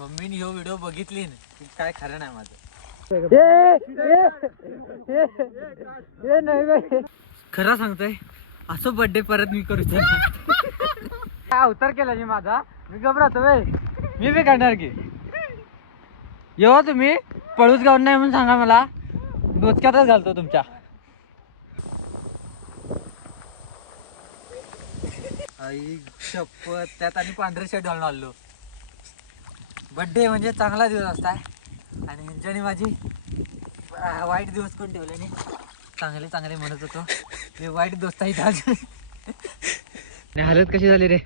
मम्मीने ह्यो व्हिडिओ बघितली ना की काय खरं नाही माझं. खरं सांगतोय असं बर्थडे परत मी करू काय अवतार केला मी माझा. मी घबरातो मी बी करणार की. येवा तुम्ही पळूच गाऊन नाही म्हणून सांगा मला, डोचक्यातच घालतो तुमच्या. आई शपथ, त्यात आणि पांढरे शर्ट घालून आलो. बर्थडे म्हणजे चांगला दिवस असताय आणि ह्यांच्यानी माझी वाईट दिवस कोण ठेवले नाही. चांगले चांगले म्हणत होतो ते वाईट दोस्त आहेत आज. हालत कशी झाली रे.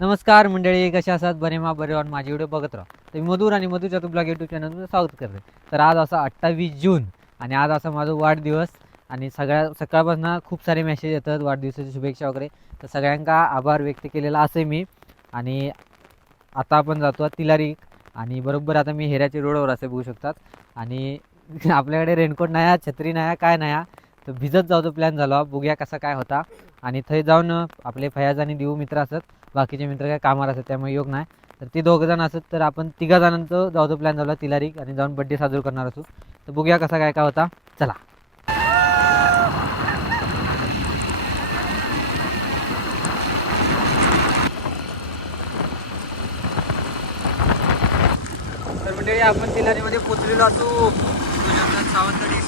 नमस्कार मंडळी, कशा असतात? बरे बरे वाट माझी व्हिडिओ बघत राहा. तर मी मधुर आणि मधुरच्या ब्लॉग यूट्यूब चॅनलमध्ये स्वागत करते. तर आज असा 28 जून आणि आज असा माझा वाढदिवस आणि सकाळपासून खूप सारे मेसेज येतात वाढदिवसाची शुभेच्छा वगैरे. तर सगळ्यांका आभार व्यक्त केलेला असे मी. आणि आता आपण जातो तिलारी आणि बरोबर आता मी हेऱ्याच्या रोडवर असे बघू शकतात. आणि आपल्याकडे रेनकोट नाही, छत्री नाही, काय नाही. तर भिजत जाऊचा प्लॅन झाला, बघूया कसा काय होता. आणि थंय जाऊन आपले फयाज आणि देऊ मित्र असत, बाकीचे मित्र काय कामावर असत त्यामुळे योग नाही. तर ते दोघं जण असत, तर आपण तिघा जणांचं जाऊचा प्लॅन झाला तिलारी आणि जाऊन बड्डे साजरा करणार असू. तर बघूया कसा काय काय होता, चला. तर म्हणजे आपण तिलारीमध्ये पोचलेलो असू. सावंतवाडी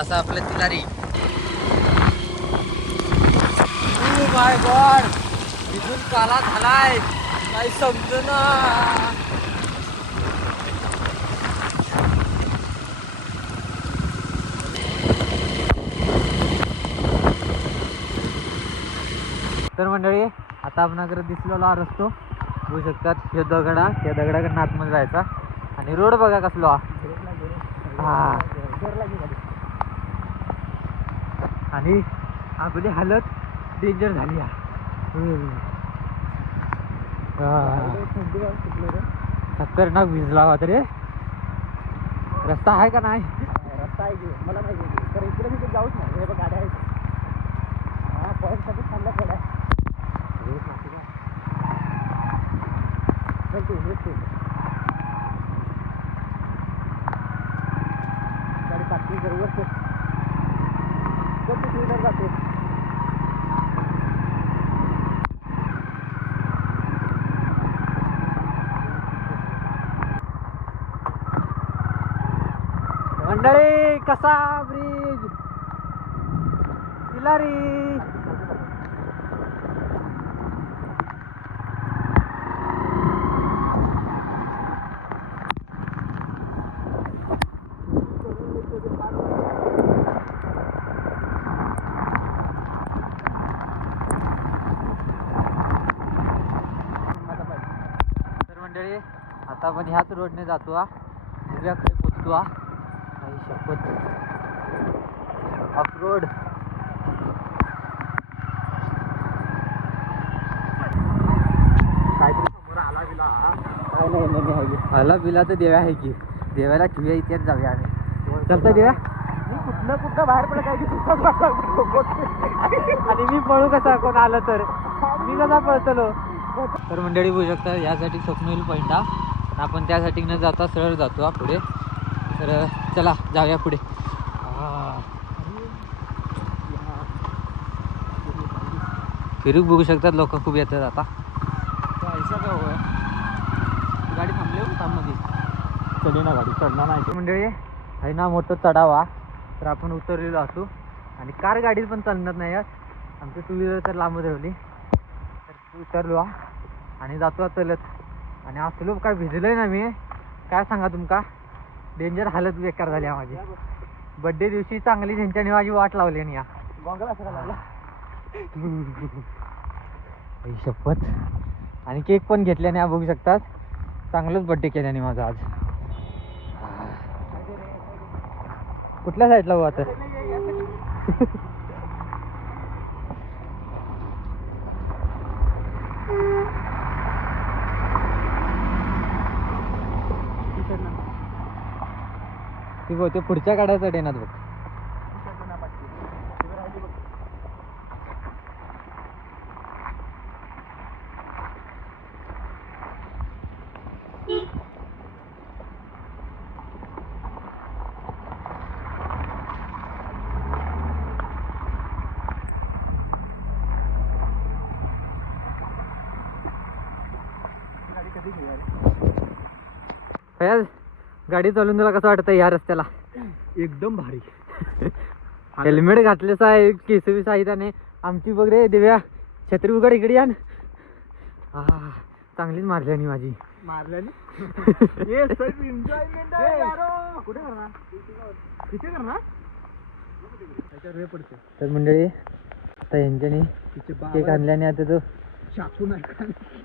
असं आपलं तिलारी. ओ माय गॉड, इथून काला झालाय काही समजना. तर मंडळी आता आपण अगर दिसलेला रस्तो बघू शकतात. हे दगडा, त्या दगडाकडनं आतमध्ये जायचा आणि रोड बघा कसलो हा. आणि आपली हालत डेंजर झाली. खतरनाक भिजला होता रे. रस्ता आहे का नाही? रस्ता आहे की मला माहिती, तर इकडे मी जाऊच नाही. हे बघ गाड्या आहेत. हा पॉईंटसाठी चांगला पॉईंट आहे. चल तू गाडी टाकली बरोबर. चल तू इकडे जाते. मंडळी कसा ब्रिज तिलारी. तर मंडळी आता आपण ह्याच रोडने जातो. उद्या खाली पोचतो. काही शपथ ऑफ रोड. काहीतरी समोर आला बिला काय नाही आहे. आला बिला तर देव्या आहे की, देव्याला ठेवूया इथे जाऊया आम्ही. चलता देव्या. मी कुठलं बाहेर पडलं काय आणि मी पळू कसा कोण आलं तर, मी कसा पळतलो. तर मंडळी बघू शकता यासाठी स्वप्नील पॉईंट हा. आपण त्यासाठी न जाता सरळ जातो पुढे. तर चला जाऊया पुढे. फिरूक बघू शकतात लोक खूप येतात आता. ऐसा काय होय, गाडी थांबली हो थांबमध्ये. चढे ना गाडी, चढणार नाही मंडळी आहे ना मोठं चढावा. तर आपण उतरलेलो असू आणि कार गाडी पण चालणार नाही यात. आमची टू व्हीलर तर लांब ठेवली. तर उतरलो आणि जातो चलत. आणि असलो काय भिजलोय ना मी, काय सांगा तुमका. डेंजर हालत बेकार झाली माझी. बड्डे दिवशी चांगली त्यांच्याने माझी वाट लावली आणि या गोंगला सगळा लागला. शपथ. आणि केक पण घेतल्याने बघू शकतात. चांगलंच बड्डे केल्याने माझा आज. कुठल्या साईडला हो आता? ते पुढच्या गाड्याचा डेनात बघ. फयाज, गाडी चालवून तुला कसं वाटतं या रस्त्याला? एकदम भारी. हेल्मेट घातलेच आहे, केसवी साहित्याने. आमची बघ रे दिव्या, छत्री उघड इकडे या. चांगलीच मारली आणि माझी मारल्याने. एन्जॉयमेंट आहे यारो. कुठे करणार? तिथे करणार? त्याच्यावर वेळ पडते. तर मंडळी आता यांच्यानी केक आणल्याने आता तो चाकू नाही का?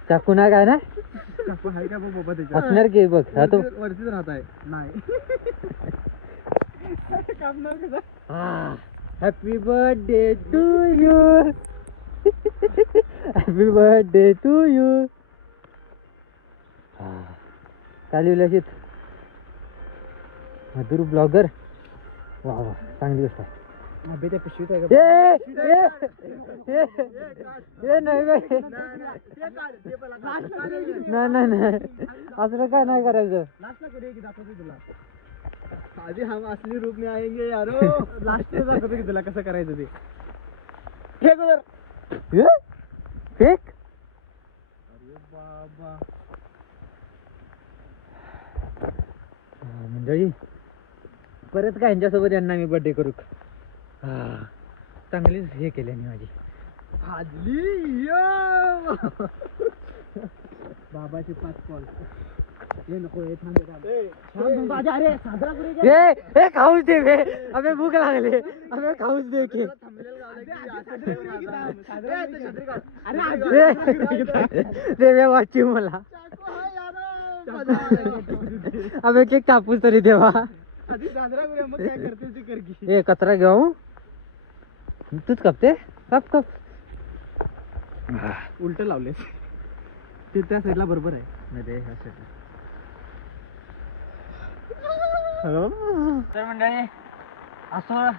चाकू नाही काय ना चाकू आहे का बघ बाबा त्याच्यात? असणार की बघ हा तो वरतीच राहत आहे. नाही कापणार कसं? Happy birthday to you, happy birthday to you. काल विलासित मधुर ब्लॉगर. वा वा, चांगली गोष्ट आहे. अबे त्या पिशवीत आहे का? नाही नाही असं काय नाही करायचं. लास्टला करूया की दाखवतो तुला. आधी हम असली रूप में आएंगे यारो. लास्टला दाखवतो की तुला कसं करायचं ते. फेक उधर. फेक. अरे बाबा. मंडळी परत काय यांच्यासोबत यांना मी बर्थडे करू. चांगलीच हे केल्याने माझी भाजली. बाबाचे 5 कॉल. हे नको, हे थांब अरे साजरा करूया. खाऊच दे बे. अबे भूक लागली. अबे खाऊच दे की. देव्या वाची मला. अबे केक कापूस तरी देवा. आधी साजरा करूया, मग काय करतेस ते कर की. ए कचरा घेऊ. तूच कापते. काप काप. उलट लावले ते त्या साईडला बरोबर आहे. तर मंडळी असं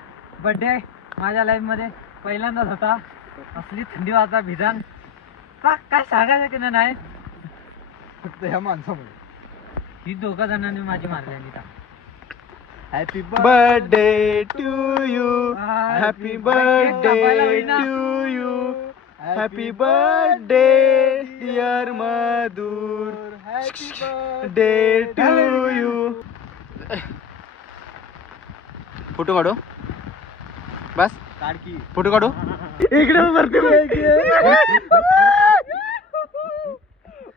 बर्थडे माझ्या लाईफ मध्ये पहिल्यांदाच होता. असली थंडी वाजता भिजान काय सांगायचं की नाही. फक्त ह्या माणसामुळे. ही दोघा जणांनी माझी मारली आणि happy birthday to you. Happy birthday to you. Happy birthday dear Madhur. Happy birthday to you. Photo काढू बस. काढ की फोटो काढू. इकडे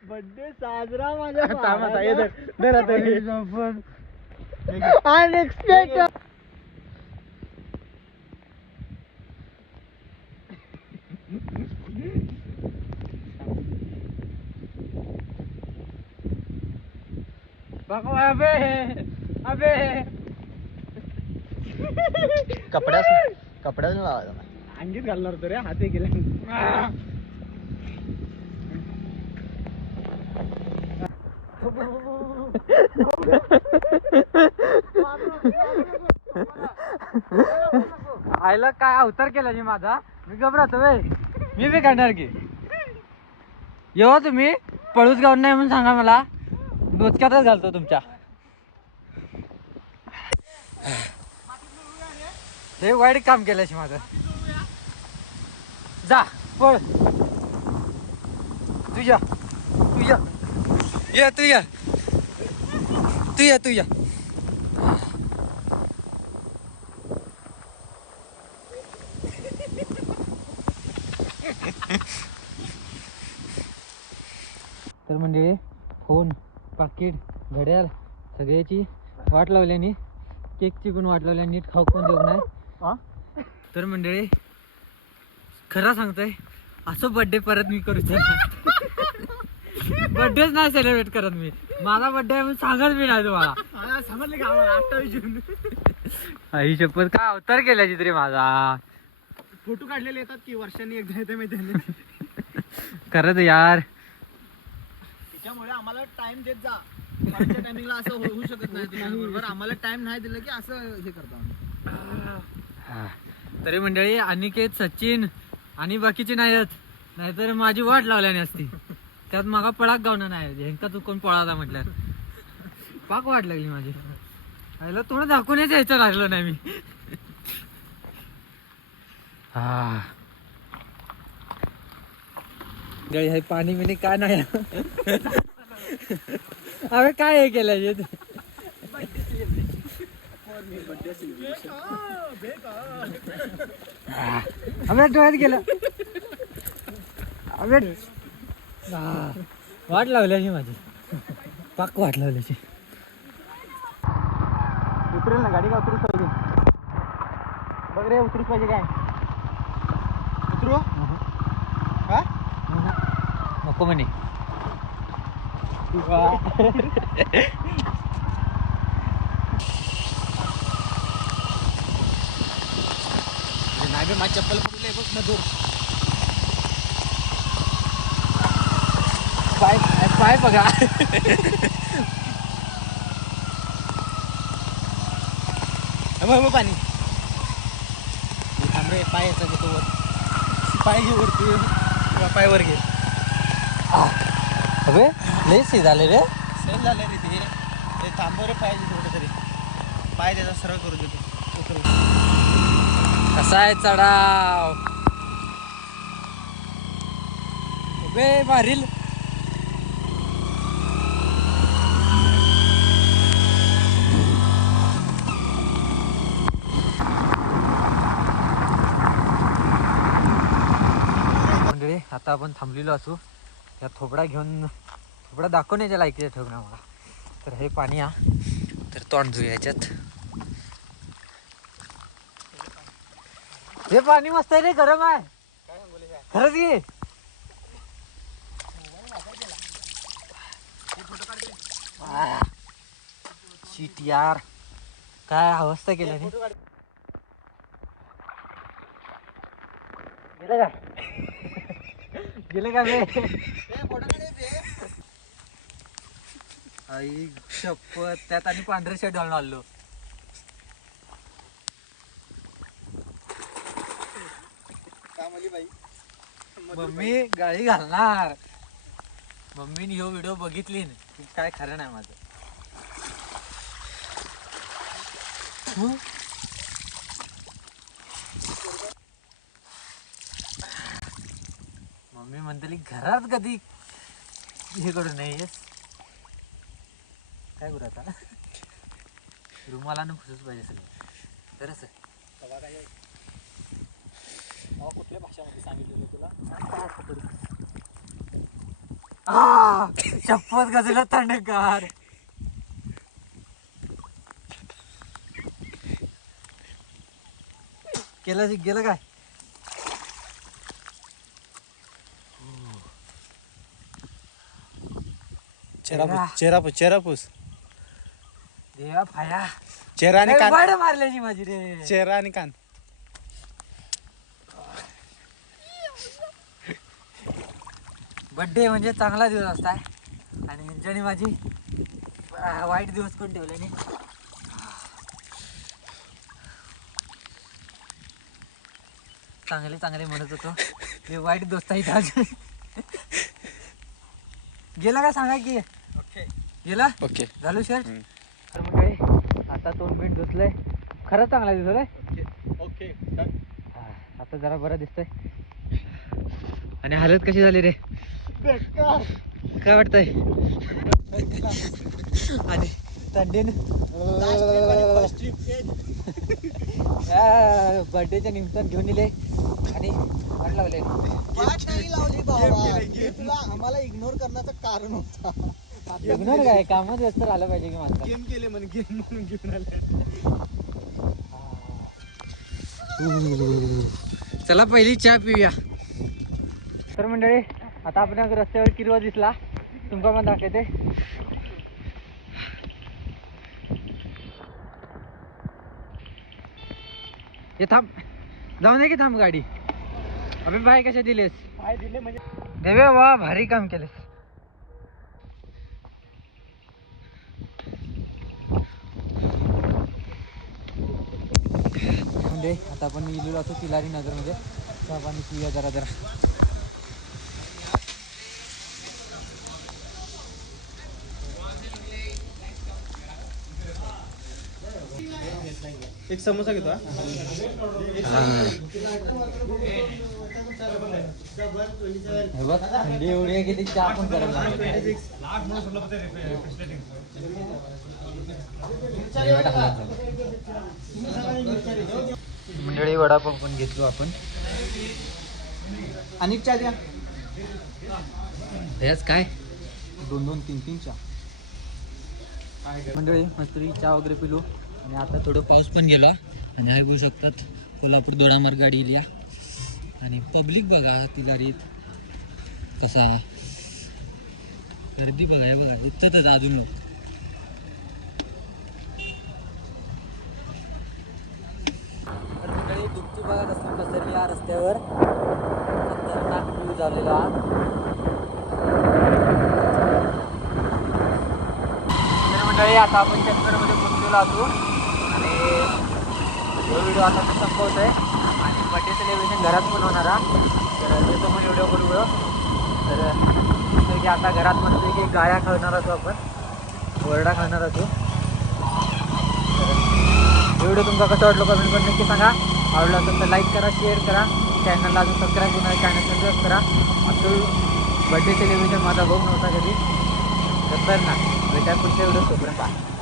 बर्थडे साजरा माझ्या. अनएक्सपेक्टेड. अबे अबे कपड्यात लावायचा. अंगीत घालणार होतो रे. हात हे गेला. आयला काय अवतार केला जी माझा. मी घबरातो वे. मी बी काढणार की. येवा तुम्ही पळूच गाऊन नाही म्हणून सांगा मला. डोचक्यातच घालतो तुमच्या. हे वाईट काम केल्याशी माझं. जा पळ. तुझ्या तुझ्या ये तुझ्या तुझ्या तुझ्या. तर म्हणजे फोन पाकिट घड्याळ सगळ्याची वाट लावल्याने केकची पण वाट लावल्या. नीट खाऊ पण देऊ नाही. तर मंडळी खरं सांगतोय असं बर्थडे परत मी करू बर्थडेच नाही सेलिब्रेट करत मी. माझा बर्थडे आहे म्हणून सांगत मी नाही तुम्हाला. समजलं का? 28 जून. आई शपथ काय अवतार केल्याची तरी माझा. फोटो काढलेले येतात की वर्षांनी एकदा येते माहिती. खरंच यार. त्याच्यामुळे आम्हाला टाइम देत जा. टायमिंगला असं होऊ शकत नाही तुझ्याबरोबर. आम्हाला टाइम नाही दिलं की असं हे करतो. तरी मंडळी अनिकेत सचिन आणि बाकीचे नाहीत. नाहीतर माझी वाट लावल्याने असती. त्यात मागा पळाक गावणं नाही. ह्यांका तू कोण पळाचा म्हटलं पाक वाट लागली माझी. आयला थोडं दाखवण्याच यायचं लागलं नाही मी. पाणी बिणी काय नाही. अबे काय हे केलं अबे डोळ्यात गेलं अबे वाट लावल्याची माझी पाक वाट लावल्याची. उतरेल ना गाडी का उतरूच पाहिजे बघ रे उतरूच पाहिजे काय उतरू हा नको म्हणे. नाही बे माझी चप्पल पडले बघ मधुर पाय पाय बघा. मग पाणी थांब रे पाय याचा घेतो वर पाय घे वरती किंवा पाय वर घे. अबे लय सी झाले रे. सेल झालं रे ते थांबव रे पाहिजे थोडं तरी पाय त्याचा सरळ करू देतो उतरू. कसा आहे चढाव अबे मारील. मंडळी आता आपण थांबलेलो असू या थोबडा घेऊन थोबडा दाखवण्याच्या लायकीचं ठेवणं मला. तर हे पाणी हा तर तोंड धुया याच्यात. हे पाणी मस्त आहे रे गरम आहे खरंच की. शीट यार काय अवस्था केलं रे. गेलं काय गेलं काय बे. आई शपथ त्यात आणि पांढरे शर्ट घालून आलो. मम्मी गाडी घालणार. मम्मीने ह्यो व्हिडिओ बघितली ना काय खरं नाही माझं. मम्मी म्हणतली घरात कधी हे करू नयेस. काय करू आता रुमाला न फुसच पाहिजे सगळं तरच कुठल्या भाषामध्ये सांगितलेलं तुला शपथ गजला थंडगार. केलं गेलं काय चेहरा पुस देवा फाया. चेहरा आणि कान वाड मारल्याची माझी रे. चेहरा आणि कान बर्थडे म्हणजे चांगला दिवस असताय आणि ह्यांच्यानी माझी वाईट दिवस पण ठेवले नाही. चांगले चांगले म्हणत होतो हे वाईट दोस्त आहेत आज. गेला का सांगा की गेला ओके झालो शर्ट. तर मंडळी आता तोंड बीट धुतलंय खरंच चांगला दिसतोय. ओके आता जरा बरं दिसतंय. आणि हालत कशी झाली रे काय वाटतंय. आणि थंडीन बर्थडेच्या निमित्तानं घेऊन दिले आणि वाट लावले. आम्हाला इग्नोर करण्याचं कारण होता. इग्नोर काय कामात व्यस्त राहिलं पाहिजे की माणसं. गेम केले म्हणे गेम म्हणून घेऊन आले. चला पहिली चहा पिऊया. तर मंडळी आता आपण रस्त्यावर किरवा दिसला तुमका पण दाखवते. हे थांब जाऊ नये की थांब गाडी. अबे बाय कशा दिलेस. काय दिले म्हणजे देवे वा भारी काम केलेस. म्हणजे आता आपण इलेलो असतो तिलारी नगरमध्ये चहा पाणी पिऊया जरा जरा. एक समोसा घेतो हे बघ थंडी एवढी आहे की ती चहा पण गरम लागते. मंडळी वडापाव पण घेतलो आपण. आणि चहा द्या. हेच काय 2-2 3-3 चहा. मंडळी मस्त चहा वगैरे पिलो आणि आता थोडं पाऊस पण गेला आणि हे बघू शकतात कोल्हापूर दोडामार्ग गाडी इल्या आणि पब्लिक बघा ती गाडीत कसा गर्दी बघा. हे बघा इथंच अजून लोक. तर मंडळी दुःखी बघा कसली पसरली या रस्त्यावर. खतरनाक व्ह्यू झालेला. मंडळी आता आपण चंदगडमध्ये पोहोचलेलो असू आणि तो व्हिडिओ आता मी संपवतो आहे आणि बड्डे सेलिब्रेशन घरात पण होणार आहे. तर त्याचा पण व्हिडिओ करू. तर की आता घरात म्हणतो की गाया खाणार असो आपण, वरडा खाणार असो. व्हिडिओ तुमचा कसा वाटलो कमेंट करून नक्की सांगा. आवडला असेल तर लाईक करा, शेअर करा, चॅनलला अजून सबस्क्राईब करून चॅनल सबस्क्राईब करा. असं बड्डे सेलिब्रेशन माझा भाऊ नव्हता कधी. तर ना भेटा पुढच्या व्हिडिओ तोपर्यंत.